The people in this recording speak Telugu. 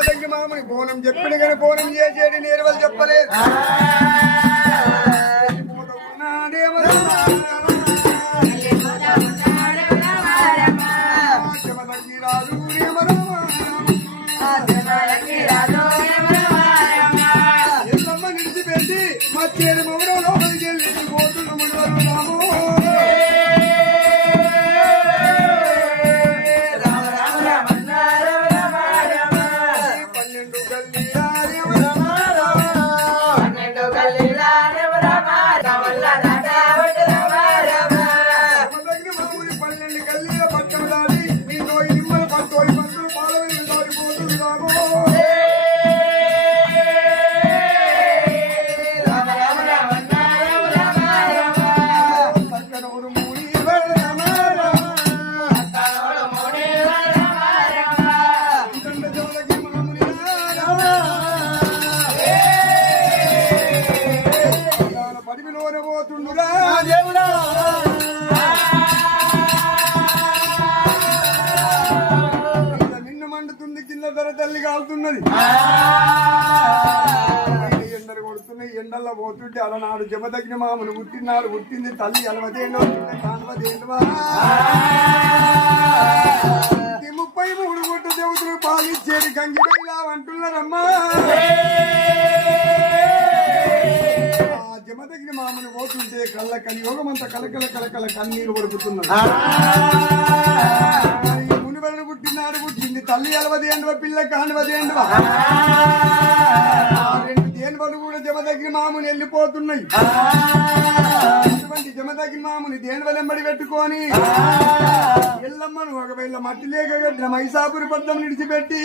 జమదగ్ని మామని బోనం చెప్పిన కానీ బోనం చేసేది నేరువలు చెప్పలేదు. జమదగ్ని రాజు ఎల్లమ్మ నిడిచిపెట్టి మచ్చేది మొగడం లోపలికి వెళ్ళి పోతున్న ముడివరు రాము. నిన్ను మండుతుంది కింద ధర తల్లి కాలుతున్నది. ఎండలు కొడుతున్నాయి. ఎండల్లో పోతుంటే అలనాడు జమదగ్ని మామూలు పుట్టినాడు. పుట్టింది తల్లి అలవదేండో కానవదేండవా 33 గుట్ట దేవతలు పాలిచ్చేది గంగిలా అంటున్నారమ్మా. జమదగ్ని మామని పోతుంటే కళ్ళ కలియోగం అంతా కలకల కలకల కన్నీరు పడుకుతున్నారు. మునివలను పుట్టినాడు. పుట్టింది తల్లి అలవదేండవ పిల్ల కానవదేండవా. 2 దేనివలు కూడా జమదగ్ని మామని వెళ్ళిపోతున్నాయి. అటువంటి జమదగ్ని మామని దేనివలెంబడి పెట్టుకొని ఎల్లమ్మను ఒకవేళ మట్టి లేక మైసాపురి పద్మం నిడిచిపెట్టి